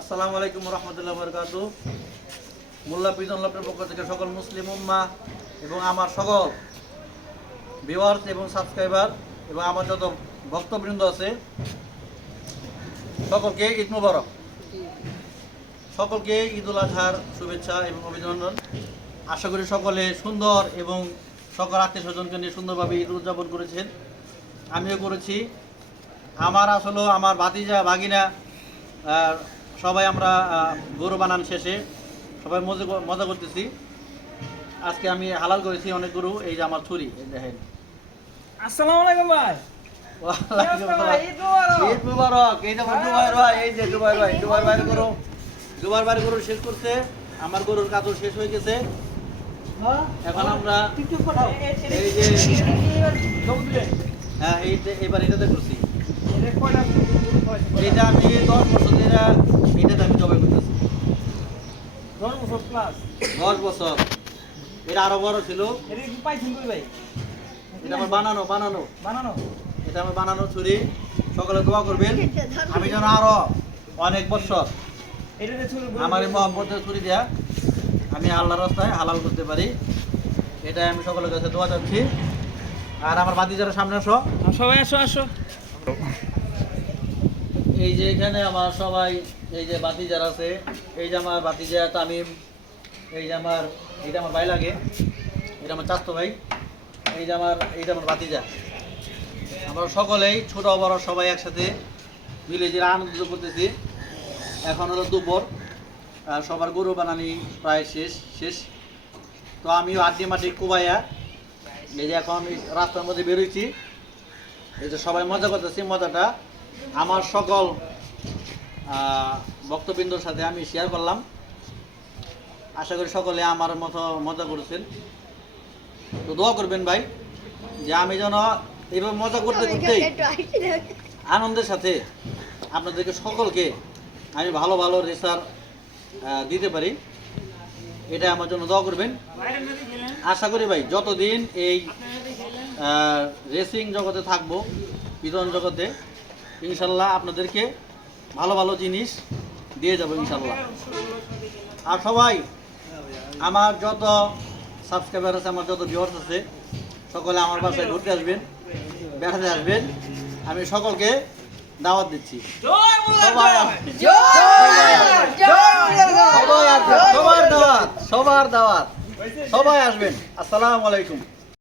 আসসালামু আলাইকুম রহমতুল্লাহ বরকাতু মোল্লা পিজন পক্ষ থেকে সকল মুসলিম উম্মা এবং আমার সকল ভিউয়ার্স এবং সাবস্ক্রাইবার এবং আমার যত ভক্তবৃন্দ আছে, সকলকে ঈদ মুবারক। সকলকে ঈদ উল আজহার শুভেচ্ছা এবং অভিনন্দন। আশা করি সকলে সুন্দর এবং সকল আত্মীয় স্বজনকে নিয়ে সুন্দরভাবে ঈদ উদযাপন করেছেন। আমিও করেছি। আমার আসলে আমার ভাতিজা, ভাগিনা সবাই আমরা গরু বানান শেষে সবাই মজা মজা করতেছি আজকে আমি হালাল করেছি অনেক গরু এই যে আমার ছুরি দেখেন আসসালামু আলাইকুম ভাই ঈদ মুবারক এই যে ভাই এই ভাই গরু দুবার ভাইয়ের গরু শেষ করছে আমার গরুর কাতর শেষ হয়ে গেছে এখন আমরা এই যে হ্যাঁ এই যে এবার এটাতে করছি এটা আমি দশ বছর ধরে এটাতে আমি জবাই করতেছি দশ বছর। এটা আরও বড় ছিল। এটা আমার বানানো বানানো। বানানো? এটা আমার বানানো ছুরি। সকালে দোয়া করবেন। আমি যেন আরও অনেক বছর আমার এই মহব্বতের ছুরি দেয়া আমি আল্লাহ রাস্তায় হালাল করতে পারি। এটাই আমি সকলের কাছে দোয়া যাচ্ছি আর আমার বাতি যারা সামনে আসো। সবাই আসো আসো। এই যে এখানে আমার সবাই এই যে বাতি যারা আছে এই যে আমার বাতিজা তামিম এই যে আমার এটা আমার ভাই লাগে, এটা আমার চাস্তো ভাই, এই যে আমার, এইটা আমার বাতিজা আমরা সকলেই ছোট বড় সবাই একসাথে মিলে যে আনন্দ করতেছি। এখন হলো দুপুর, আর সবার গরু বানানি প্রায় শেষ শেষ। তো আমিও আড্ডি মাটি কুবাইয়া, এই যে এখন রাস্তার মধ্যে বেরোইছি। এই যে সবাই মজা করতেছি, মজাটা। আমার সকল বক্তবৃন্দর সাথে আমি শেয়ার করলাম। আশা করি সকলে আমার মতো মজা করেছেন। তো দোয়া করবেন ভাই যে আমি যেন এইভাবে মজা করতে করতেই আনন্দের সাথে আপনাদেরকে সকলকে আমি ভালো ভালো রেসার দিতে পারি। এটা আমার জন্য দোয়া করবেন। আশা করি ভাই যতদিন এই রেসিং জগতে থাকব বিতরণ জগতে ইনশাল্লাহ আপনাদেরকে ভালো ভালো জিনিস দিয়ে যাব ইনশাল্লাহ। আর সবাই আমার যত সাবস্ক্রাইবার আছে আমার যত ভিউয়ার্স আছে সকলে আমার বাসায় ঘুরতে আসবেন বেড়াতে আসবেন। আমি সকলকে দাওয়াত দিচ্ছি। সবার দাওয়াত সবার দাওয়াত। সবাই আসবেন। আসসালামু আলাইকুম।